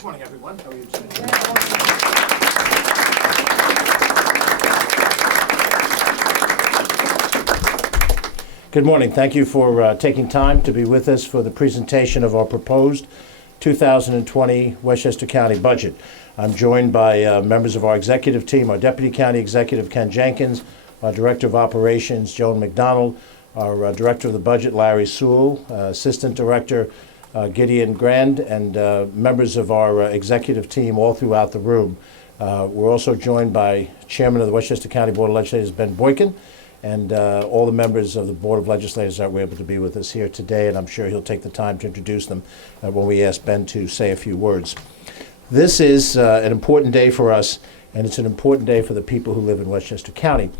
Good morning, everyone. How are you today? Good morning. Thank you for taking time to be with us for the presentation of our proposed 2020 Westchester County budget. I'm joined by members of our executive team, our Deputy County Executive, Ken Jenkins, our Director of Operations, Joan McDonald, our Director of the Budget, Larry Sewell, Assistant Director, Gideon Grand, and members of our executive team all throughout the room. We're also joined by Chairman of the Westchester County Board of Legislators, Ben Boykin, and all the members of the Board of Legislators that were able to be with us here today, and I'm sure he'll take the time to introduce them when we ask Ben to say a few words. This is an important day for us, and it's an important day for the people who live in Westchester County.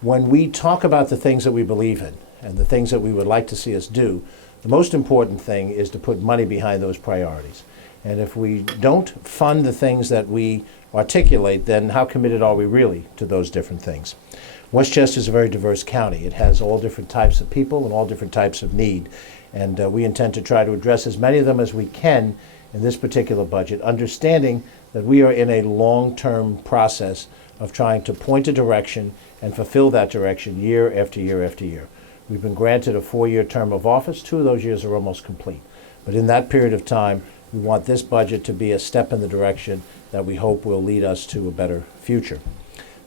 When we talk about the things that we believe in and the things that we would like to see us do, the most important thing is to put money behind those priorities. And if we don't fund the things that we articulate, then how committed are we really to those different things? Westchester is a very diverse county. It has all different types of people and all different types of need. And we intend to try to address as many of them as we can in this particular budget, understanding that we are in a long-term process of trying to point a direction and fulfill that direction year after year after year. We've been granted a 4-year term of office. 2 of those years are almost complete. But in that period of time, we want this budget to be a step in the direction that we hope will lead us to a better future.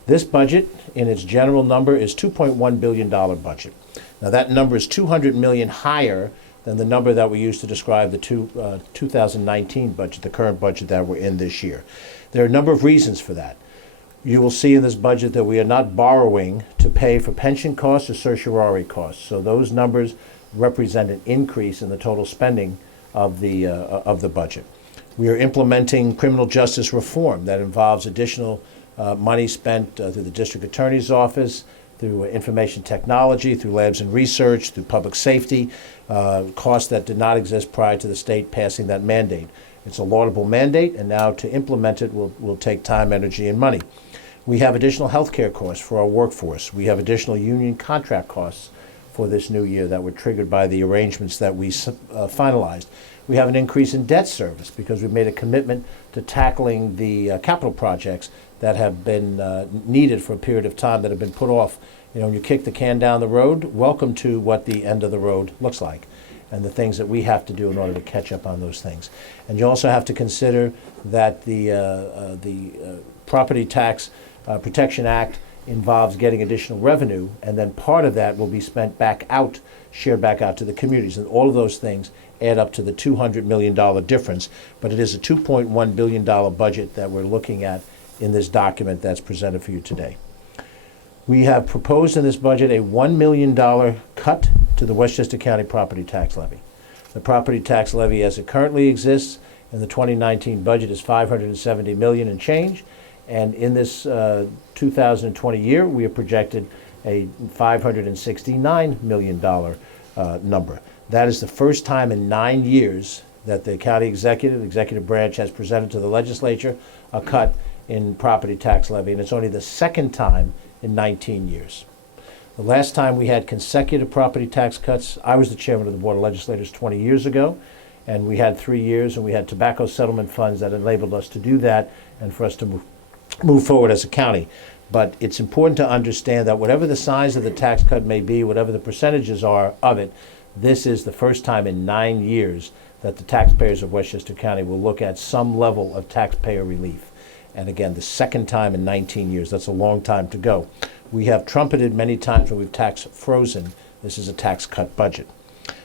This budget, in its general number, is $2.1 billion budget. Now that number is $200 million higher than the number that we used to describe the 2019 budget, the current budget that we're in this year. There are a number of reasons for that. You will see in this budget that we are not borrowing to pay for pension costs or certiorari costs. So those numbers represent an increase in the total spending of the budget. We are implementing criminal justice reform that involves additional money spent through the district attorney's office, through information technology, through labs and research, through public safety, costs that did not exist prior to the state passing that mandate. It's a laudable mandate, and now to implement it will take time, energy, and money. We have additional health care costs for our workforce. We have additional union contract costs for this new year that were triggered by the arrangements that we finalized. We have an increase in debt service because we've made a commitment to tackling the capital projects that have been needed for a period of time that have been put off. You know, when you kick the can down the road, welcome to what the end of the road looks like and the things that we have to do in order to catch up on those things. And you also have to consider that the Property Tax Protection Act involves getting additional revenue, and then part of that will be spent back out, shared back out to the communities. And all of those things add up to the $200 million difference. But it is a $2.1 billion budget that we're looking at in this document that's presented for you today. We have proposed in this budget a $1 million cut to the Westchester County property tax levy. The property tax levy as it currently exists in the 2019 budget is $570 million and change. And in this 2020 year, we have projected a $569 million number. That is the first time in 9 years that the county executive branch has presented to the legislature a cut in property tax levy, and it's only the second time in 19 years. The last time we had consecutive property tax cuts, I was the chairman of the Board of Legislators 20 years ago, and we had 3 years, and we had tobacco settlement funds that enabled us to do that and for us to move forward as a county. But it's important to understand that whatever the size of the tax cut may be, whatever the percentages are of it, this is the first time in 9 years that the taxpayers of Westchester County will look at some level of taxpayer relief. And again, the second time in 19 years. That's a long time to go. We have trumpeted many times when we've tax frozen. This is a tax cut budget.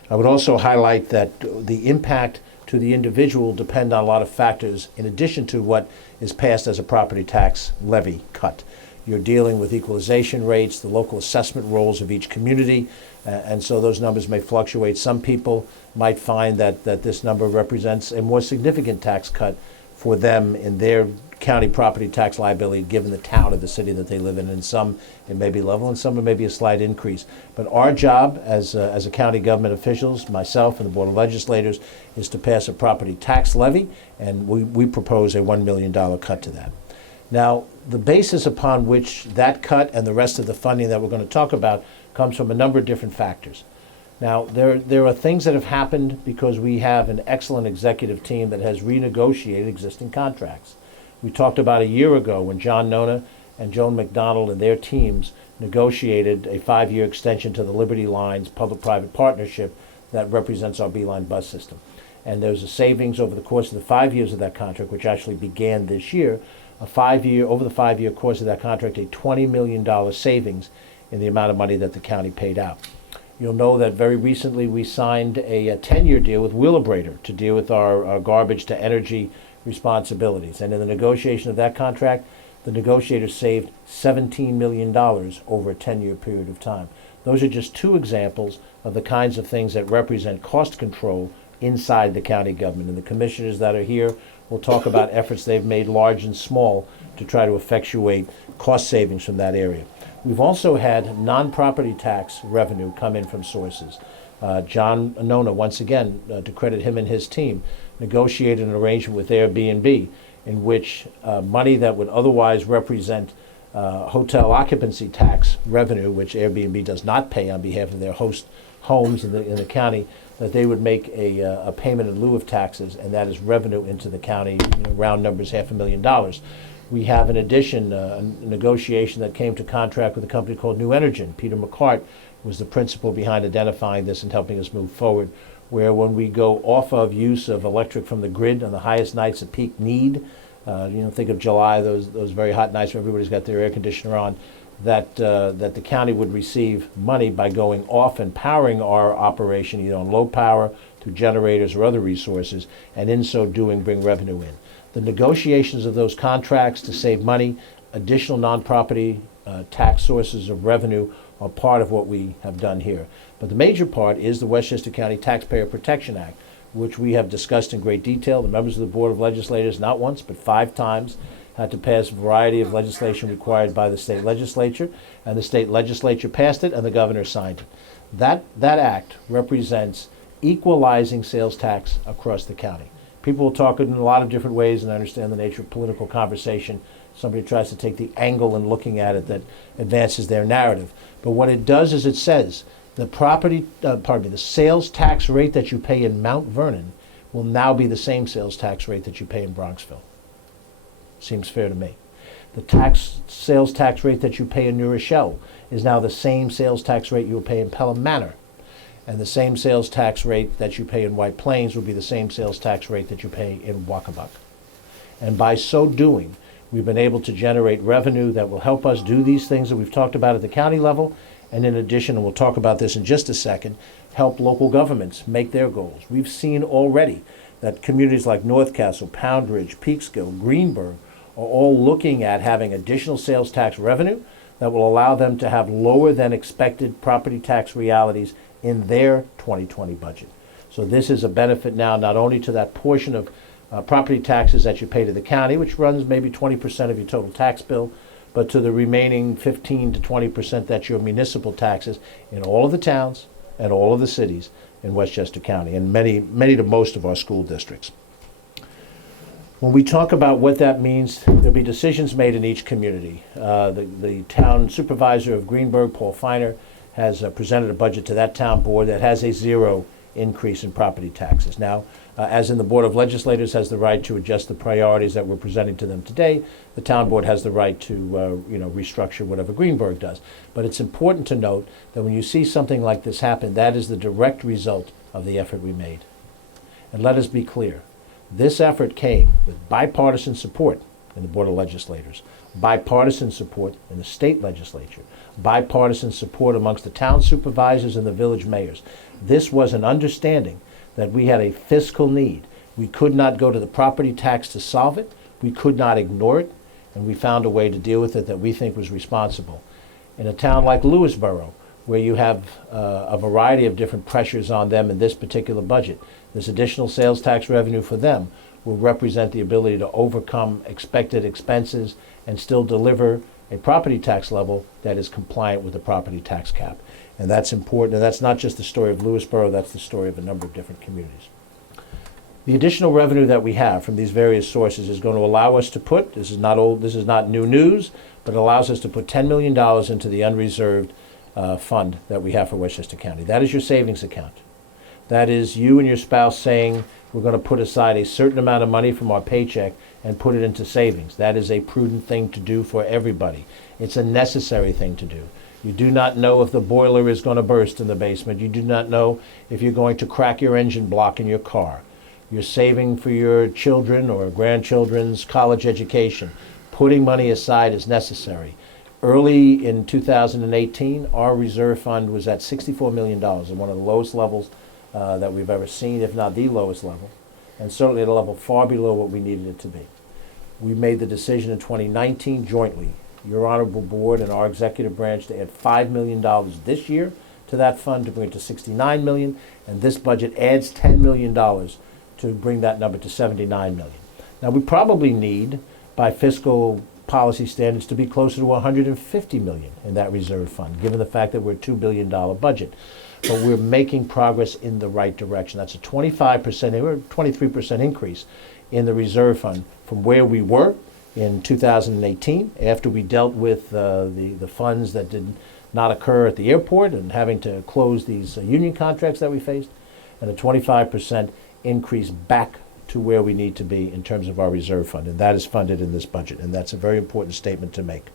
I would also highlight that the impact to the individual depend on a lot of factors in addition to what is passed as a property tax levy cut. You're dealing with equalization rates, the local assessment rolls of each community, and so those numbers may fluctuate. Some people might find that this number represents a more significant tax cut for them in their county property tax liability given the town or the city that they live in. And some it may be level and some it may be a slight increase. But our job as a county government officials, myself and the Board of Legislators, is to pass a property tax levy, and we propose a $1 million cut to that. Now, the basis upon which that cut and the rest of the funding that we're going to talk about comes from a number of different factors. Now, there are things that have happened because we have an excellent executive team that has renegotiated existing contracts. We talked about a year ago when John Nona and Joan McDonald and their teams negotiated a 5-year extension to the Liberty Lines public-private partnership that represents our B-Line bus system. And there's a savings over the course of the 5 years of that contract, which actually began this year, over the 5-year course of that contract, a $20 million savings in the amount of money that the county paid out. You'll know that very recently we signed a 10-year deal with Wheelabrator to deal with our garbage to energy responsibilities. And in the negotiation of that contract, the negotiators saved $17 million over a 10-year period of time. Those are just two examples of the kinds of things that represent cost control inside the county government. And the commissioners that are here will talk about efforts they've made, large and small, to try to effectuate cost savings from that area. We've also had non-property tax revenue come in from sources. John Nona, once again, to credit him and his team, negotiated an arrangement with Airbnb in which money that would otherwise represent hotel occupancy tax revenue, which Airbnb does not pay on behalf of their host homes in the county, that they would make a payment in lieu of taxes, and that is revenue into the county, round numbers, $500,000. We have, in addition, a negotiation that came to contract with a company called New Energen. Peter McCart was the principal behind identifying this and helping us move forward, where when we go off of use of electric from the grid on the highest nights of peak need, think of July, those very hot nights where everybody's got their air conditioner on, that the county would receive money by going off and powering our operation either on low power through generators or other resources, and in so doing bring revenue in. The negotiations of those contracts to save money, additional non-property tax sources of revenue are part of what we have done here. But the major part is the Westchester County Taxpayer Protection Act, which we have discussed in great detail. The members of the Board of Legislators, not once, but 5 times, had to pass a variety of legislation required by the state legislature, and the state legislature passed it, and the governor signed it. That act represents equalizing sales tax across the county. People will talk in a lot of different ways, and I understand the nature of political conversation. Somebody tries to take the angle in looking at it that advances their narrative. But what it does is it says the sales tax rate that you pay in Mount Vernon will now be the same sales tax rate that you pay in Bronxville. Seems fair to me. The sales tax rate that you pay in New Rochelle is now the same sales tax rate you will pay in Pelham Manor. And the same sales tax rate that you pay in White Plains will be the same sales tax rate that you pay in Wacabuck. And by so doing, we've been able to generate revenue that will help us do these things that we've talked about at the county level, and in addition, and we'll talk about this in just a second, help local governments make their goals. We've seen already that communities like North Castle, Pound Ridge, Peekskill, Greenburgh are all looking at having additional sales tax revenue that will allow them to have lower than expected property tax realities in their 2020 budget. So this is a benefit now not only to that portion of property taxes that you pay to the county, which runs maybe 20% of your total tax bill, but to the remaining 15 to 20% that's your municipal taxes in all of the towns and all of the cities in Westchester County, and many to most of our school districts. When we talk about what that means, there'll be decisions made in each community. The town supervisor of Greenburgh, Paul Feiner, has presented a budget to that town board that has a 0 increase in property taxes. Now, as in the Board of Legislators has the right to adjust the priorities that we're presenting to them today, the town board has the right to restructure whatever Greenburgh does. But it's important to note that when you see something like this happen, that is the direct result of the effort we made. And let us be clear, this effort came with bipartisan support in the Board of Legislators, bipartisan support in the state legislature, bipartisan support amongst the town supervisors and the village mayors. This was an understanding that we had a fiscal need. We could not go to the property tax to solve it. We could not ignore it, and we found a way to deal with it that we think was responsible. In a town like Lewisboro, where you have a variety of different pressures on them in this particular budget, this additional sales tax revenue for them will represent the ability to overcome expected expenses and still deliver a property tax level that is compliant with the property tax cap. And that's important. And that's not just the story of Lewisboro, that's the story of a number of different communities. The additional revenue that we have from these various sources is going to allow us to put, this is not new news, but it allows us to put $10 million into the unreserved fund that we have for Westchester County. That is your savings account. That is you and your spouse saying, we're going to put aside a certain amount of money from our paycheck and put it into savings. That is a prudent thing to do for everybody. It's a necessary thing to do. You do not know if the boiler is going to burst in the basement. You do not know if you're going to crack your engine block in your car. You're saving for your children or grandchildren's college education. Putting money aside is necessary. Early in 2018, our reserve fund was at $64 million, and one of the lowest levels that we've ever seen, if not the lowest level, and certainly at a level far below what we needed it to be. We made the decision in 2019 jointly, your honorable board and our executive branch, to add $5 million this year to that fund to bring it to $69 million, and this budget adds $10 million to bring that number to $79 million. Now, we probably need, by fiscal policy standards, to be closer to $150 million in that reserve fund, given the fact that we're a $2 billion budget. But we're making progress in the right direction. That's a 25% or 23% increase in the reserve fund from where we were in 2018, after we dealt with the funds that did not occur at the airport and having to close these union contracts that we faced, and a 25% increase back to where we need to be in terms of our reserve fund, and that is funded in this budget, and that's a very important statement to make.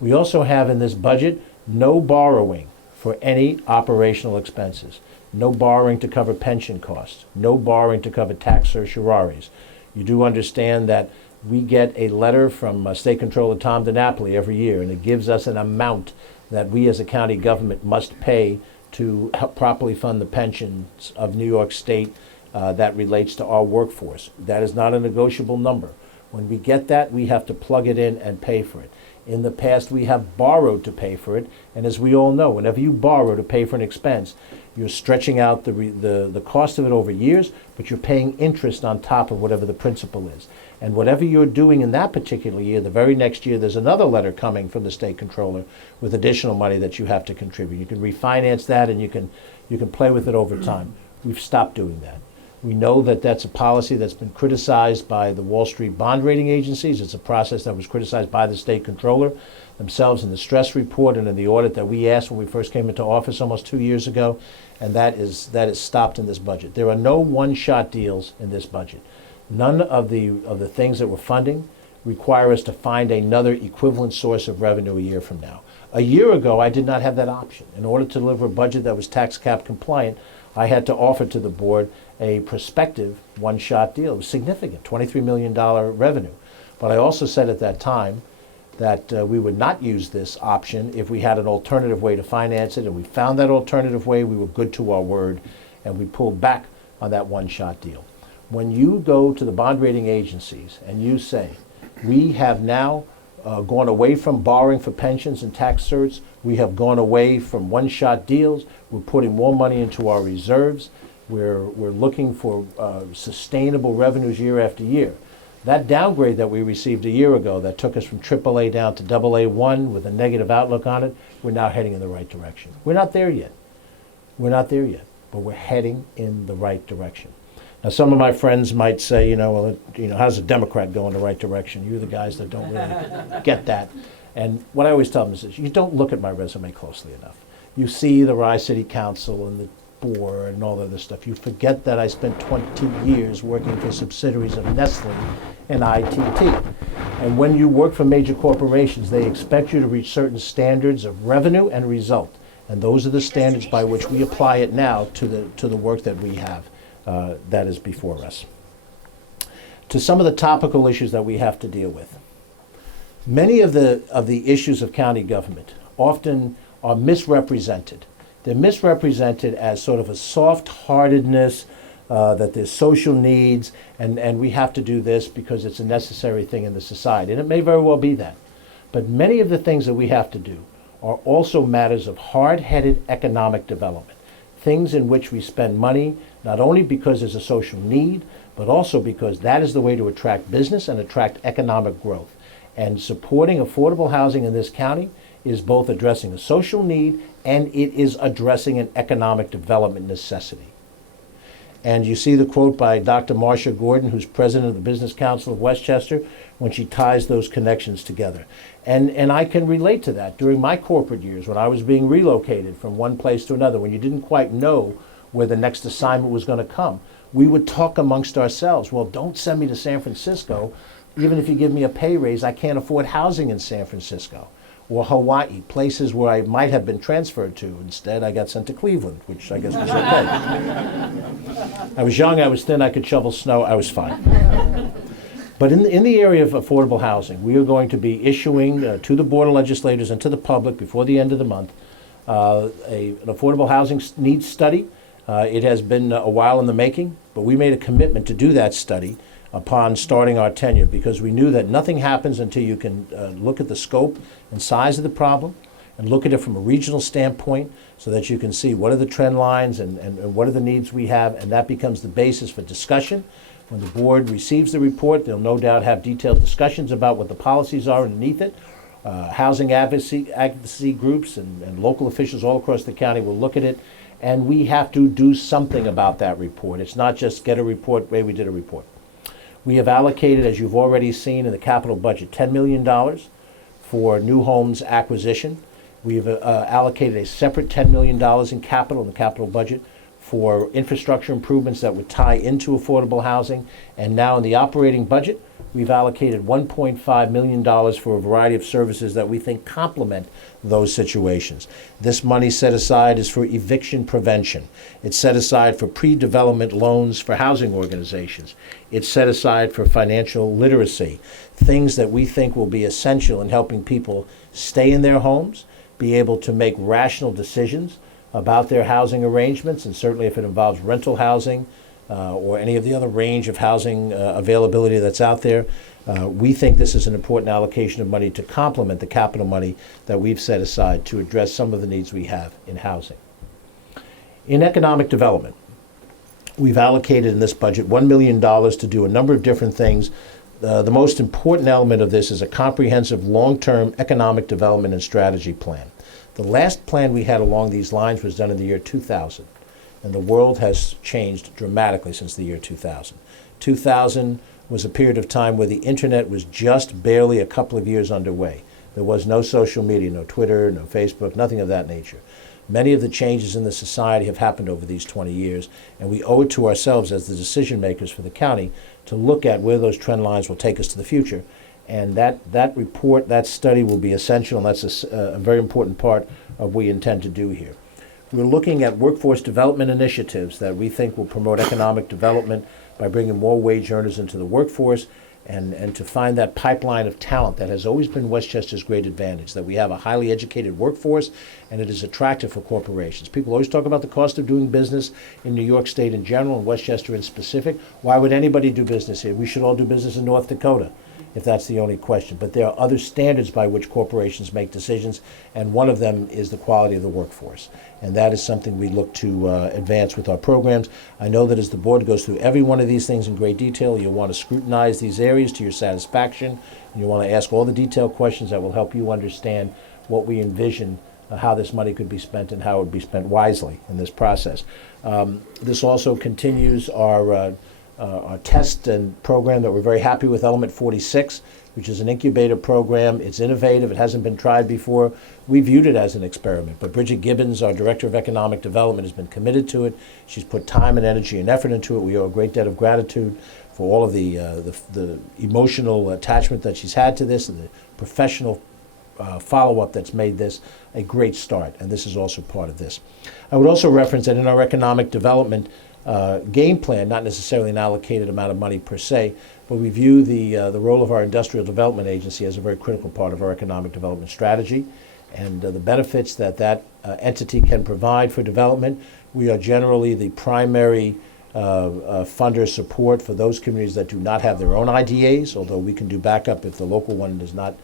We also have in this budget no borrowing for any operational expenses, no borrowing to cover pension costs, no borrowing to cover tax certiorari's. You do understand that we get a letter from State Controller Tom DiNapoli every year, and it gives us an amount that we as a county government must pay to help properly fund the pensions of New York State that relates to our workforce. That is not a negotiable number. When we get that, we have to plug it in and pay for it. In the past, we have borrowed to pay for it, and as we all know, whenever you borrow to pay for an expense, you're stretching out the cost of it over years, but you're paying interest on top of whatever the principal is. And whatever you're doing in that particular year, the very next year, there's another letter coming from the state controller with additional money that you have to contribute. You can refinance that, and you can play with it over time. We've stopped doing that. We know that that's a policy that's been criticized by the Wall Street bond rating agencies. It's a process that was criticized by the state controller themselves in the stress report and in the audit that we asked when we first came into office almost 2 years ago, and that is stopped in this budget. There are no one-shot deals in this budget. None of the things that we're funding require us to find another equivalent source of revenue a year from now. A year ago, I did not have that option. In order to deliver a budget that was tax cap compliant, I had to offer to the board a prospective one-shot deal. It was significant, $23 million revenue. But I also said at that time that we would not use this option if we had an alternative way to finance it, and we found that alternative way. We were good to our word, and we pulled back on that one-shot deal. When you go to the bond rating agencies and you say, we have now gone away from borrowing for pensions and tax certs, we have gone away from one-shot deals, we're putting more money into our reserves, we're looking for sustainable revenues year after year. That downgrade that we received a year ago that took us from AAA down to AA1 with a negative outlook on it, we're now heading in the right direction. We're not there yet. We're not there yet, but we're heading in the right direction. Now, some of my friends might say, how's a Democrat go in the right direction? You're the guys that don't really get that. And what I always tell them is this: you don't look at my resume closely enough. You see the Rye City Council and the board and all the other stuff. You forget that I spent 20 years working for subsidiaries of Nestle and ITT. And when you work for major corporations, they expect you to reach certain standards of revenue and result. And those are the standards by which we apply it now to the work that we have that is before us. To some of the topical issues that we have to deal with. Many of the issues of county government often are misrepresented. They're misrepresented as sort of a soft-heartedness, that there's social needs, and we have to do this because it's a necessary thing in the society. And it may very well be that. But many of the things that we have to do are also matters of hard-headed economic development, things in which we spend money not only because there's a social need, but also because that is the way to attract business and attract economic growth. And supporting affordable housing in this county is both addressing a social need and it is addressing an economic development necessity. And you see the quote by Dr. Marcia Gordon, who's president of the Business Council of Westchester, when she ties those connections together. And I can relate to that. During my corporate years, when I was being relocated from one place to another, when you didn't quite know where the next assignment was going to come, we would talk amongst ourselves. Well, don't send me to San Francisco. Even if you give me a pay raise, I can't afford housing in San Francisco. Or Hawaii, places where I might have been transferred to. Instead, I got sent to Cleveland, which I guess was okay. I was young, I was thin, I could shovel snow, I was fine. But in the area of affordable housing, we are going to be issuing to the Board of Legislators and to the public before the end of the month an affordable housing needs study. It has been a while in the making, but we made a commitment to do that study upon starting our tenure, because we knew that nothing happens until you can look at the scope and size of the problem and look at it from a regional standpoint, so that you can see what are the trend lines and what are the needs we have, and that becomes the basis for discussion. When the board receives the report, they'll no doubt have detailed discussions about what the policies are underneath it. Housing advocacy groups and local officials all across the county will look at it, and we have to do something about that report. It's not just get a report, we did a report. We have allocated, as you've already seen in the capital budget, $10 million for new homes acquisition. We've allocated a separate $10 million in capital in the capital budget for infrastructure improvements that would tie into affordable housing. And now in the operating budget, we've allocated $1.5 million for a variety of services that we think complement those situations. This money set aside is for eviction prevention. It's set aside for pre-development loans for housing organizations. It's set aside for financial literacy, things that we think will be essential in helping people stay in their homes, be able to make rational decisions about their housing arrangements, and certainly if it involves rental housing or any of the other range of housing availability that's out there. We think this is an important allocation of money to complement the capital money that we've set aside to address some of the needs we have in housing. In economic development, we've allocated in this budget $1 million to do a number of different things. The most important element of this is a comprehensive long-term economic development and strategy plan. The last plan we had along these lines was done in the year 2000. And the world has changed dramatically since the year 2000. 2000 was a period of time where the internet was just barely a couple of years underway. There was no social media, no Twitter, no Facebook, nothing of that nature. Many of the changes in the society have happened over these 20 years, and we owe it to ourselves as the decision makers for the county to look at where those trend lines will take us to the future. And that report, that study will be essential, and that's a very important part of what we intend to do here. We're looking at workforce development initiatives that we think will promote economic development by bringing more wage earners into the workforce, and to find that pipeline of talent that has always been Westchester's great advantage, that we have a highly educated workforce and it is attractive for corporations. People always talk about the cost of doing business in New York State in general and Westchester in specific. Why would anybody do business here? We should all do business in North Dakota, if that's the only question. But there are other standards by which corporations make decisions, and one of them is the quality of the workforce. And that is something we look to advance with our programs. I know that as the board goes through every one of these things in great detail, you'll want to scrutinize these areas to your satisfaction, and you want to ask all the detailed questions that will help you understand what we envision, how this money could be spent and how it would be spent wisely in this process. This also continues our test and program that we're very happy with, Element 46, which is an incubator program. It's innovative. It hasn't been tried before. We viewed it as an experiment, but Bridget Gibbons, our Director of Economic Development, has been committed to it. She's put time and energy and effort into it. We owe a great debt of gratitude for all of the emotional attachment that she's had to this, and the professional follow-up that's made this a great start, and this is also part of this. I would also reference that in our economic development game plan, not necessarily an allocated amount of money per se, but we view the role of our Industrial Development Agency as a very critical part of our economic development strategy, and the benefits that entity can provide for development. We are generally the primary funder support for those communities that do not have their own IDAs, although we can do backup if the local one does not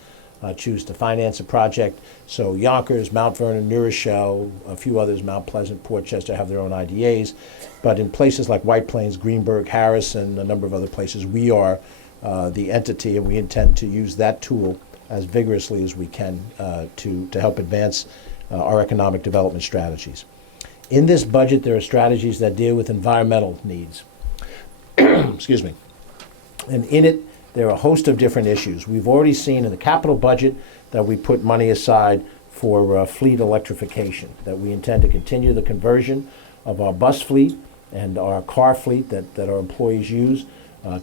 choose to finance a project. So Yonkers, Mount Vernon, New Rochelle, a few others, Mount Pleasant, Portchester, have their own IDAs. But in places like White Plains, Greenburgh, Harris, and a number of other places, we are the entity, and we intend to use that tool as vigorously as we can to help advance our economic development strategies. In this budget, there are strategies that deal with environmental needs. Excuse me. And in it, there are a host of different issues. We've already seen in the capital budget that we put money aside for fleet electrification, that we intend to continue the conversion of our bus fleet and our car fleet that our employees use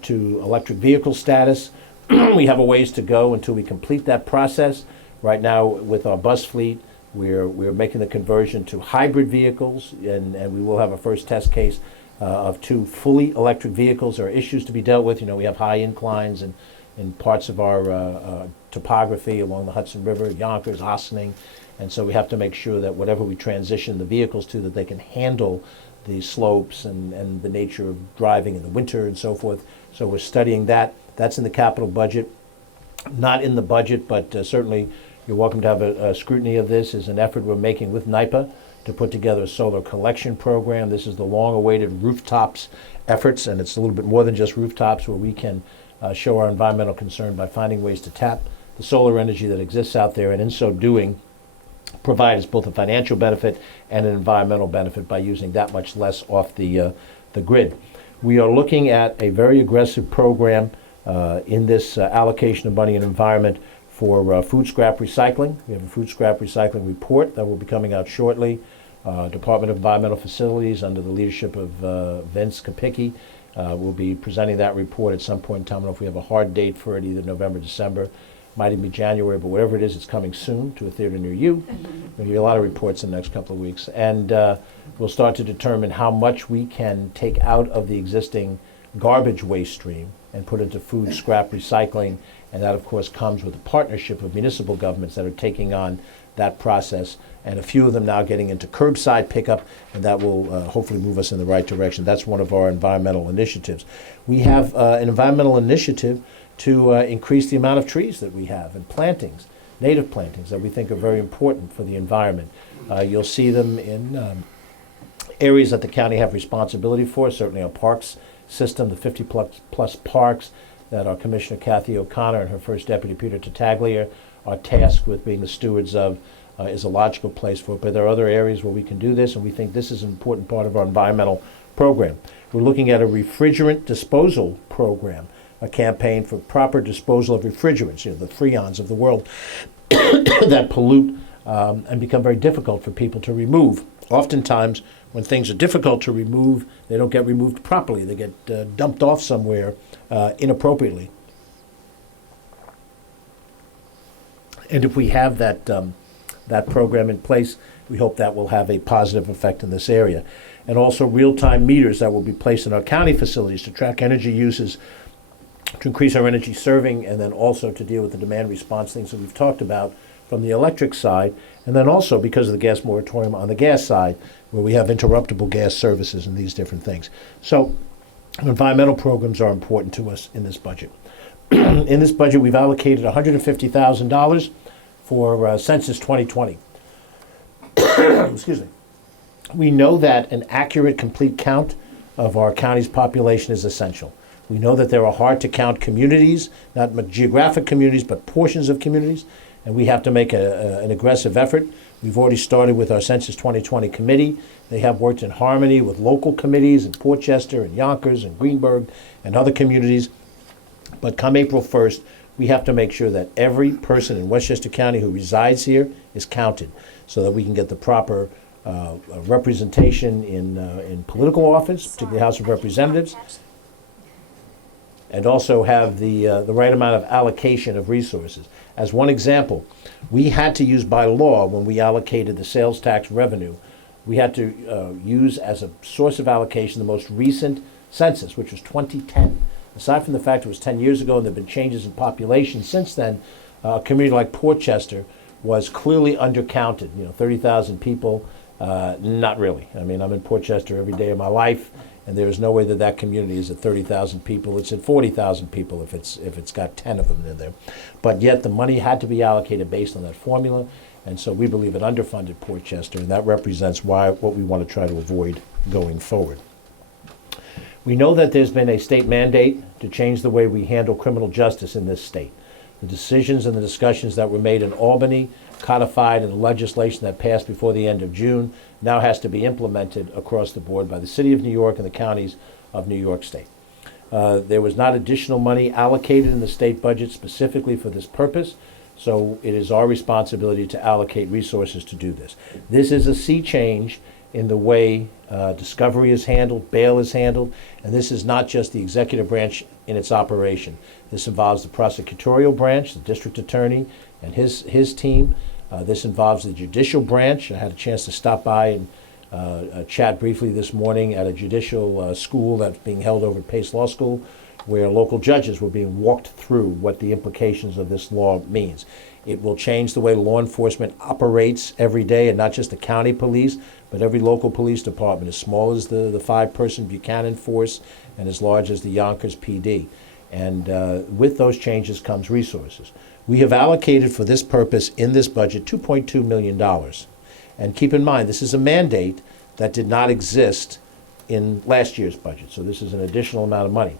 to electric vehicle status. We have a ways to go until we complete that process. Right now, with our bus fleet, we're making the conversion to hybrid vehicles, and we will have a first test case of 2 fully electric vehicles. There are issues to be dealt with. You know, we have high inclines and in parts of our topography along the Hudson River, Yonkers, Ossining, and so we have to make sure that whatever we transition the vehicles to, that they can handle the slopes and the nature of driving in the winter and so forth. So we're studying that. That's in the capital budget. Not in the budget, but certainly you're welcome to have a scrutiny of this, is an effort we're making with NYPA to put together a solar collection program. This is the long-awaited rooftops efforts, and it's a little bit more than just rooftops, where we can show our environmental concern by finding ways to tap the solar energy that exists out there, and in so doing, provide us both a financial benefit and an environmental benefit by using that much less off the grid. We are looking at a very aggressive program in this allocation of money and environment for food scrap recycling. We have a food scrap recycling report that will be coming out shortly. Department of Environmental Facilities, under the leadership of Vince Kapicki, will be presenting that report at some point in time. I don't know if we have a hard date for it, either November, December, might even be January, but whatever it is, it's coming soon to a theater near you. There'll be a lot of reports in the next couple of weeks. And we'll start to determine how much we can take out of the existing garbage waste stream and put into food scrap recycling. And that, of course, comes with a partnership of municipal governments that are taking on that process, and a few of them now getting into curbside pickup, and that will hopefully move us in the right direction. That's one of our environmental initiatives. We have an environmental initiative to increase the amount of trees that we have, and plantings, native plantings, that we think are very important for the environment. You'll see them in areas that the county have responsibility for, certainly our parks system, the 50 plus parks that our Commissioner Kathy O'Connor and her first deputy Peter Tattaglia are tasked with being the stewards of, is a logical place for it. But there are other areas where we can do this, and we think this is an important part of our environmental program. We're looking at a refrigerant disposal program, a campaign for proper disposal of refrigerants, the freons of the world that pollute and become very difficult for people to remove. Oftentimes, when things are difficult to remove, they don't get removed properly. They get dumped off somewhere inappropriately. And if we have that program in place, we hope that will have a positive effect in this area. And also real-time meters that will be placed in our county facilities to track energy uses, to increase our energy serving, and then also to deal with the demand response things that we've talked about from the electric side, and then also because of the gas moratorium on the gas side, where we have interruptible gas services and these different things. So environmental programs are important to us in this budget. In this budget, we've allocated $150,000 for Census 2020. Excuse me. We know that an accurate, complete count of our county's population is essential. We know that there are hard-to-count communities, not geographic communities, but portions of communities, and we have to make an aggressive effort. We've already started with our Census 2020 committee. They have worked in harmony with local committees in Portchester and Yonkers and Greenburgh and other communities. But come April 1st, we have to make sure that every person in Westchester County who resides here is counted, so that we can get the proper representation in political office, particularly House of Representatives, and also have the right amount of allocation of resources. As one example, we had to use by law, when we allocated the sales tax revenue, we had to use as a source of allocation the most recent census, which was 2010. Aside from the fact it was 10 years ago and there have been changes in population since then, a community like Portchester was clearly undercounted. 30,000 people, not really. I mean, I'm in Portchester every day of my life, and there is no way that that community is at 30,000 people. It's at 40,000 people if it's got 10 of them in there. But yet the money had to be allocated based on that formula, and so we believe it underfunded Portchester, and that represents what we want to try to avoid going forward. We know that there's been a state mandate to change the way we handle criminal justice in this state. The decisions and the discussions that were made in Albany, codified in the legislation that passed before the end of June, now has to be implemented across the board by the City of New York and the counties of New York State. There was not additional money allocated in the state budget specifically for this purpose, so it is our responsibility to allocate resources to do this. This is a sea change in the way discovery is handled, bail is handled, and this is not just the executive branch in its operation. This involves the prosecutorial branch, the district attorney and his team. This involves the judicial branch. I had a chance to stop by and chat briefly this morning at a judicial school that's being held over at Pace Law School, where local judges were being walked through what the implications of this law means. It will change the way law enforcement operates every day, and not just the county police, but every local police department, as small as the 5-person Buchanan force and as large as the Yonkers PD. And with those changes comes resources. We have allocated for this purpose in this budget $2.2 million. And keep in mind, this is a mandate that did not exist in last year's budget, so this is an additional amount of money.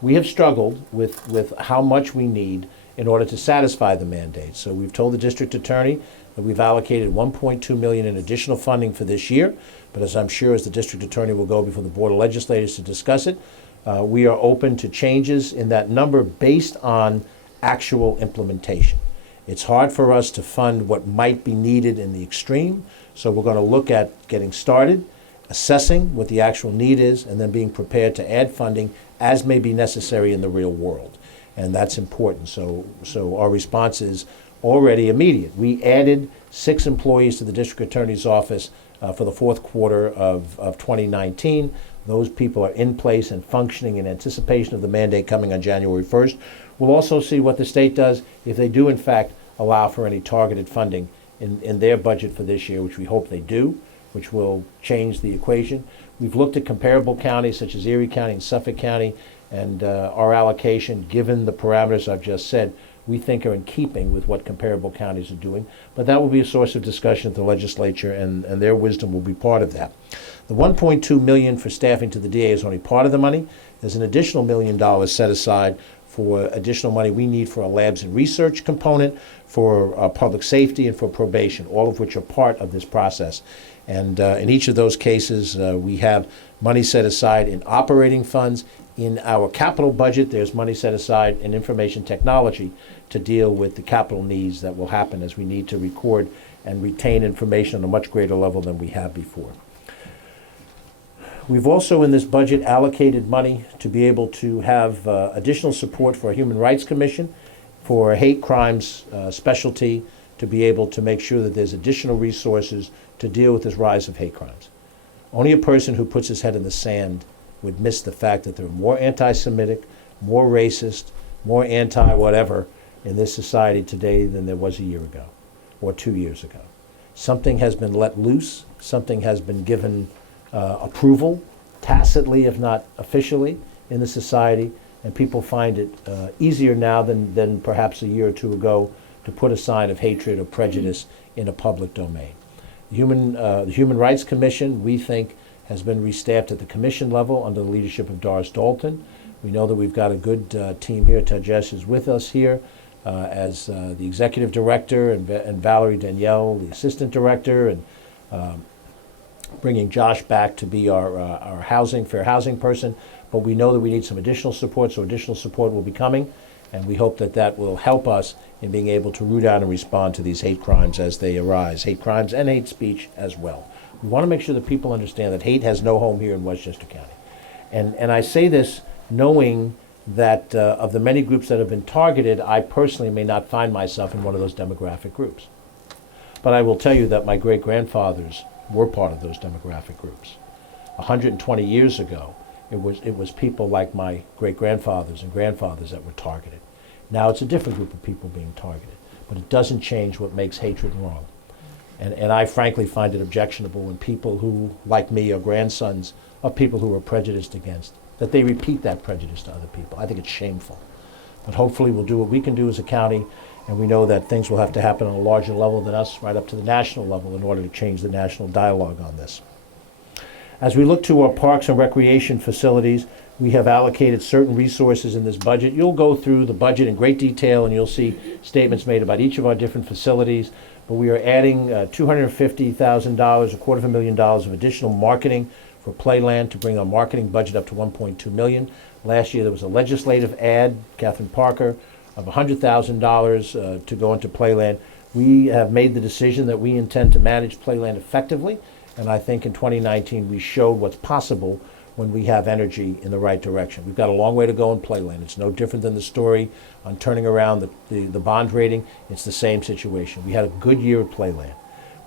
We have struggled with how much we need in order to satisfy the mandate. So we've told the district attorney that we've allocated $1.2 million in additional funding for this year, but as I'm sure as the district attorney will go before the Board of Legislators to discuss it, we are open to changes in that number based on actual implementation. It's hard for us to fund what might be needed in the extreme, so we're going to look at getting started, assessing what the actual need is, and then being prepared to add funding as may be necessary in the real world. And that's important. So our response is already immediate. We added 6 employees to the district attorney's office for the fourth quarter of 2019. Those people are in place and functioning in anticipation of the mandate coming on January 1st. We'll also see what the state does if they do, in fact, allow for any targeted funding in their budget for this year, which we hope they do, which will change the equation. We've looked at comparable counties such as Erie County and Suffolk County, and our allocation, given the parameters I've just said, we think are in keeping with what comparable counties are doing. But that will be a source of discussion at the legislature, and their wisdom will be part of that. The $1.2 million for staffing to the DA is only part of the money. There's an additional $1 million set aside for additional money we need for a labs and research component, for public safety, and for probation, all of which are part of this process. And in each of those cases, we have money set aside in operating funds. In our capital budget, there's money set aside in information technology to deal with the capital needs that will happen as we need to record and retain information on a much greater level than we have before. We've also in this budget allocated money to be able to have additional support for a Human Rights Commission, for a hate crimes specialty, to be able to make sure that there's additional resources to deal with this rise of hate crimes. Only a person who puts his head in the sand would miss the fact that there are more anti-Semitic, more racist, more anti-whatever in this society today than there was a year ago or 2 years ago. Something has been let loose, something has been given approval, tacitly if not officially, in the society, and people find it easier now than perhaps a year or two ago to put a sign of hatred or prejudice in a public domain. The Human Rights Commission, we think, has been restaffed at the commission level under the leadership of Doris Dalton. We know that we've got a good team here. Tajesh is with us here as the executive director, and Valerie Danielle, the assistant director, and bringing Josh back to be our fair housing person. But we know that we need some additional support, so additional support will be coming, and we hope that that will help us in being able to root out and respond to these hate crimes as they arise, hate crimes and hate speech as well. We want to make sure that people understand that hate has no home here in Westchester County. And I say this knowing that of the many groups that have been targeted, I personally may not find myself in one of those demographic groups. But I will tell you that my great-grandfathers were part of those demographic groups. 120 years ago, it was people like my great-grandfathers and grandfathers that were targeted. Now it's a different group of people being targeted, but it doesn't change what makes hatred wrong. And I frankly find it objectionable when people who, like me, are grandsons of people who are prejudiced against, that they repeat that prejudice to other people. I think it's shameful. But hopefully we'll do what we can do as a county, and we know that things will have to happen on a larger level than us, right up to the national level, in order to change the national dialogue on this. As we look to our parks and recreation facilities, we have allocated certain resources in this budget. You'll go through the budget in great detail and you'll see statements made about each of our different facilities. But we are adding $250,000, $250,000 of additional marketing for Playland to bring our marketing budget up to $1.2 million. Last year there was a legislative ad, Catherine Parker, of $100,000 to go into Playland. We have made the decision that we intend to manage Playland effectively, and I think in 2019 we showed what's possible when we have energy in the right direction. We've got a long way to go in Playland. It's no different than the story on turning around the bond rating. It's the same situation. We had a good year at Playland.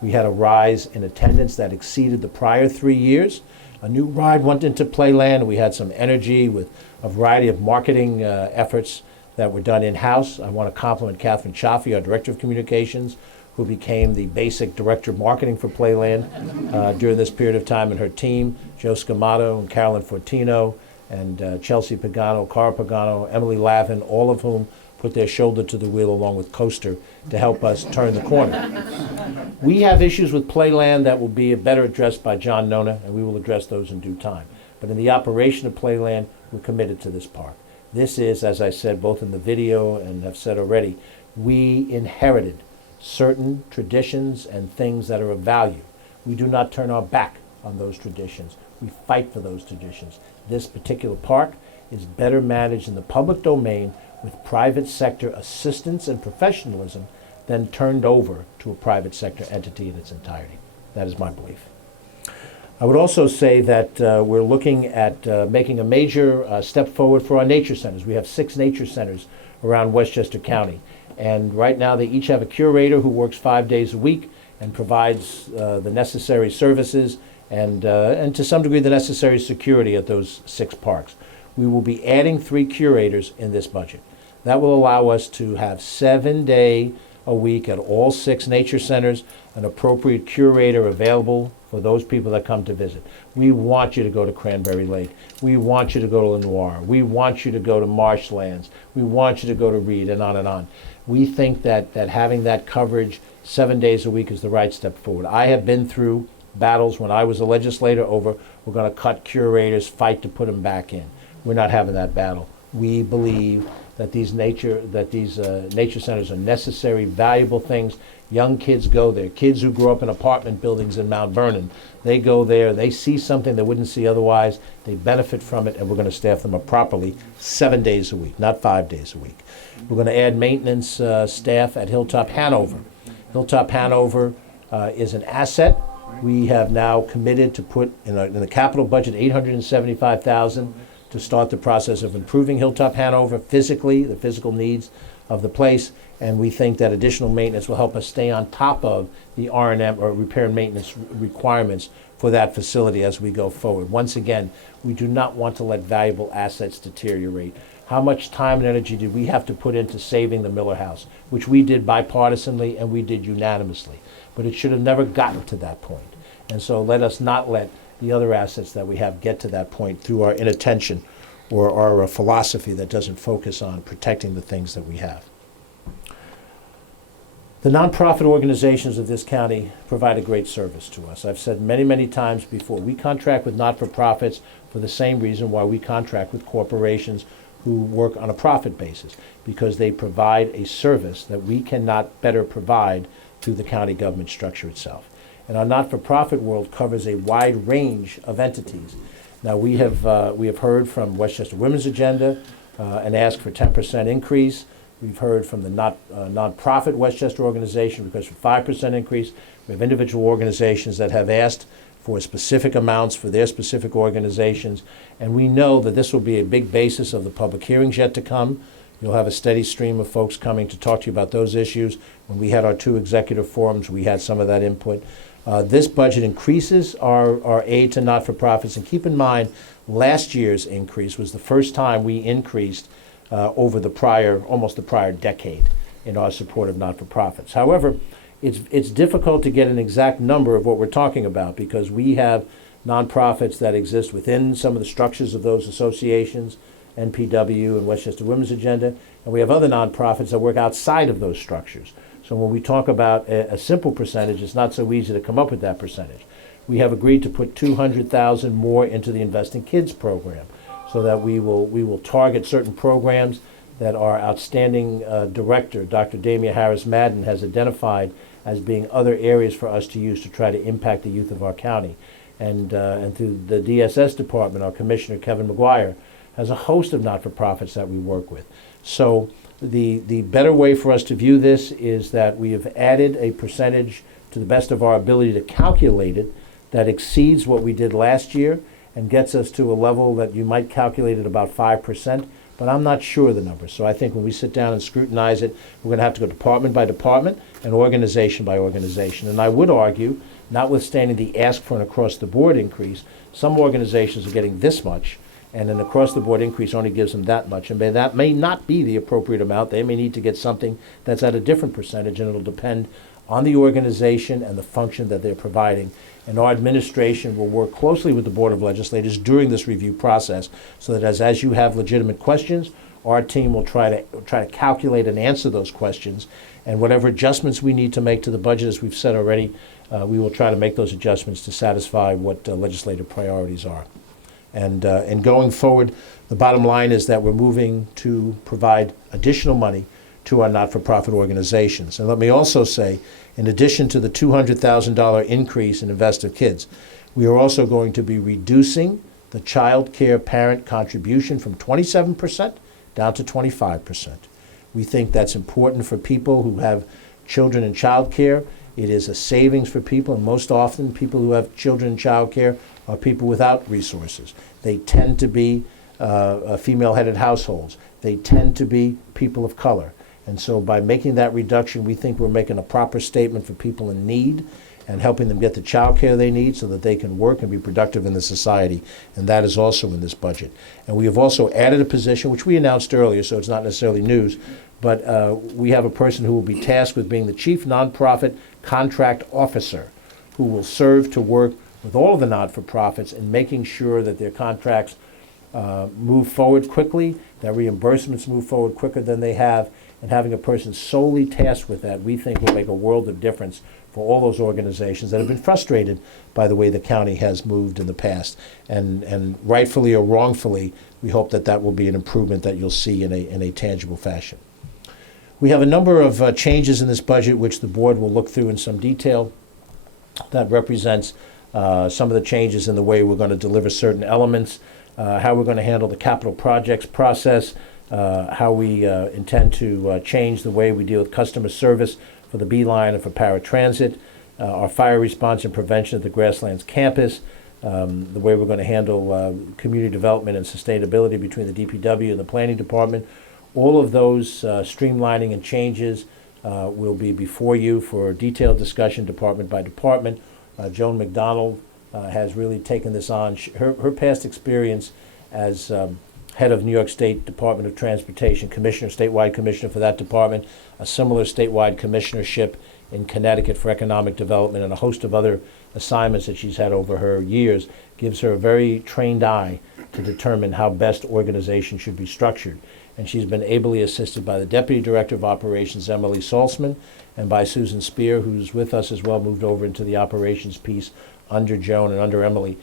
We had a rise in attendance that exceeded the prior 3 years. A new ride went into Playland. We had some energy with a variety of marketing efforts that were done in-house. I want to compliment Catherine Chaffee, our Director of Communications, who became the basic Director of Marketing for Playland during this period of time, and her team, Joe Scamato and Carolyn Fortino, and Chelsea Pagano, Cara Pagano, Emily Lavin, all of whom put their shoulder to the wheel along with Coaster to help us turn the corner. We have issues with Playland that will be better addressed by John Nona, and we will address those in due time. But in the operation of Playland, we're committed to this park. This is, as I said, both in the video and have said already, we inherited certain traditions and things that are of value. We do not turn our back on those traditions. We fight for those traditions. This particular park is better managed in the public domain with private sector assistance and professionalism than turned over to a private sector entity in its entirety. That is my belief. I would also say that we're looking at making a major step forward for our nature centers. We have 6 nature centers around Westchester County. And right now they each have a curator who works 5 days a week and provides the necessary services and to some degree the necessary security at those 6 parks. We will be adding 3 curators in this budget. That will allow us to have 7 days a week at all 6 nature centers, an appropriate curator available for those people that come to visit. We want you to go to Cranberry Lake. We want you to go to Lenoir. We want you to go to Marshlands. We want you to go to Reed, and on and on. We think that having that coverage 7 days a week is the right step forward. I have been through battles when I was a legislator over, we're going to cut curators, fight to put them back in. We're not having that battle. We believe that these nature centers are necessary, valuable things. Young kids go there. Kids who grew up in apartment buildings in Mount Vernon, they go there, they see something they wouldn't see otherwise, they benefit from it, and we're going to staff them up properly 7 days a week, not 5 days a week. We're going to add maintenance staff at Hilltop Hanover. Hilltop Hanover is an asset. We have now committed to put in the capital budget $875,000 to start the process of improving Hilltop Hanover physically, the physical needs of the place, and we think that additional maintenance will help us stay on top of the R&M or repair and maintenance requirements for that facility as we go forward. Once again, we do not want to let valuable assets deteriorate. How much time and energy did we have to put into saving the Miller House, which we did bipartisanly and we did unanimously, but it should have never gotten to that point. And so let us not let the other assets that we have get to that point through our inattention or our philosophy that doesn't focus on protecting the things that we have. The nonprofit organizations of this county provide a great service to us. I've said many, many times before, we contract with not-for-profits for the same reason why we contract with corporations who work on a profit basis, because they provide a service that we cannot better provide through the county government structure itself. And our not-for-profit world covers a wide range of entities. Now, we have heard from Westchester Women's Agenda and asked for 10% increase. We've heard from the nonprofit Westchester organization request for 5% increase. We have individual organizations that have asked for specific amounts for their specific organizations. And we know that this will be a big basis of the public hearings yet to come. You'll have a steady stream of folks coming to talk to you about those issues. When we had our 2 executive forums, we had some of that input. This budget increases our aid to not-for-profits. And keep in mind, last year's increase was the first time we increased over almost the prior decade in our support of not-for-profits. However, it's difficult to get an exact number of what we're talking about because we have nonprofits that exist within some of the structures of those associations, NPW and Westchester Women's Agenda, and we have other nonprofits that work outside of those structures. So when we talk about a simple percentage, it's not so easy to come up with that percentage. we have agreed to put $200,000 more into the Invest in Kids program, so that we will target certain programs that our outstanding director, Dr. Damia Harris-Madden, has identified as being other areas for us to use to try to impact the youth of our county. And through the DSS department, our commissioner, Kevin McGuire, has a host of not-for-profits that we work with. So the better way for us to view this is that we have added a percentage to the best of our ability to calculate it that exceeds what we did last year and gets us to a level that you might calculate at about 5%, but I'm not sure of the numbers. So I think when we sit down and scrutinize it, we're going to have to go department by department and organization by organization. And I would argue, notwithstanding the ask for an across-the-board increase, some organizations are getting this much, and an across-the-board increase only gives them that much. And that may not be the appropriate amount. They may need to get something that's at a different percentage, and it'll depend on the organization and the function that they're providing. And our administration will work closely with the Board of Legislators during this review process, so that as you have legitimate questions, our team will try to calculate and answer those questions. And whatever adjustments we need to make to the budget, as we've said already, we will try to make those adjustments to satisfy what legislative priorities are. And going forward, the bottom line is that we're moving to provide additional money to our not-for-profit organizations. And let me also say, in addition to the $200,000 increase in Invest in Kids, we are also going to be reducing the child care parent contribution from 27% down to 25%. We think that's important for people who have children in child care. It is a savings for people, and most often people who have children in child care are people without resources. They tend to be female-headed households. They tend to be people of color. And so by making that reduction, we think we're making a proper statement for people in need and helping them get the child care they need so that they can work and be productive in the society. And that is also in this budget. And we have also added a position, which we announced earlier, so it's not necessarily news, but we have a person who will be tasked with being the Chief Nonprofit Contract Officer, who will serve to work with all of the not-for-profits in making sure that their contracts move forward quickly, that reimbursements move forward quicker than they have, and having a person solely tasked with that, we think will make a world of difference for all those organizations that have been frustrated by the way the county has moved in the past. And rightfully or wrongfully, we hope that that will be an improvement that you'll see in a tangible fashion. We have a number of changes in this budget which the board will look through in some detail. That represents some of the changes in the way we're going to deliver certain elements, how we're going to handle the capital projects process, how we intend to change the way we deal with customer service for the Beeline and for paratransit, our fire response and prevention at the Grasslands campus, the way we're going to handle community development and sustainability between the DPW and the planning department. All of those streamlining and changes will be before you for detailed discussion department by department. Joan McDonald has really taken this on. Her past experience as head of New York State Department of Transportation, statewide commissioner for that department, a similar statewide commissionership in Connecticut for economic development, and a host of other assignments that she's had over her years, gives her a very trained eye to determine how best organization should be structured. And she's been ably assisted by the Deputy Director of Operations, Emily Salzman, and by Susan Spear, who's with us as well, moved over into the operations piece under Joan and under Emily,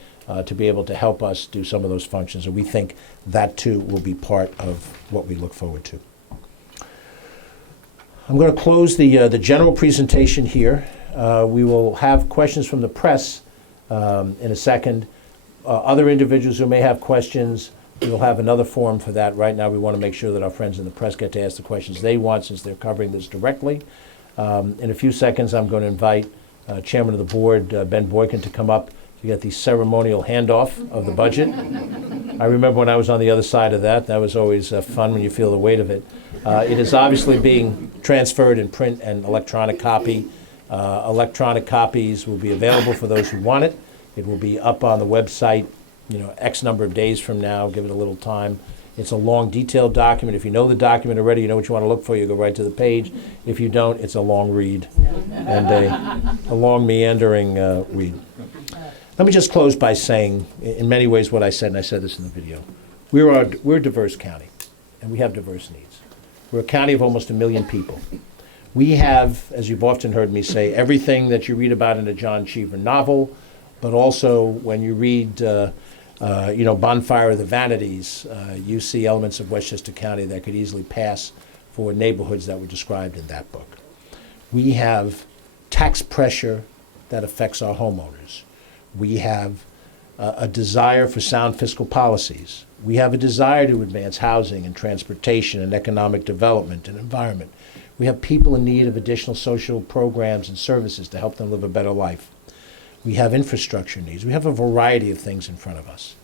to be able to help us do some of those functions. And we think that too will be part of what we look forward to. I'm going to close the general presentation here. We will have questions from the press in a second. Other individuals who may have questions, we'll have another forum for that. Right now we want to make sure that our friends in the press get to ask the questions they want, since they're covering this directly. In a few seconds I'm going to invite Chairman of the Board, Ben Boykin, to come up to get the ceremonial handoff of the budget. I remember when I was on the other side of that. That was always fun when you feel the weight of it. It is obviously being transferred in print and electronic copy. Electronic copies will be available for those who want it. It will be up on the website, X number of days from now. Give it a little time. It's a long, detailed document. If you know the document already, you know what you want to look for, you go right to the page. If you don't, it's a long read and a long, meandering read. Let me just close by saying, in many ways, what I said, and I said this in the video. We're a diverse county, and we have diverse needs. We're a county of almost 1 million people. We have, as you've often heard me say, everything that you read about in a John Cheever novel but also when you read Bonfire of the Vanities, you see elements of Westchester County that could easily pass for neighborhoods that were described in that book. We have tax pressure that affects our homeowners. We have a desire for sound fiscal policies. We have a desire to advance housing and transportation and economic development and environment. We have people in need of additional social programs and services to help them live a better life. We have infrastructure needs. We have a variety of things in front of us.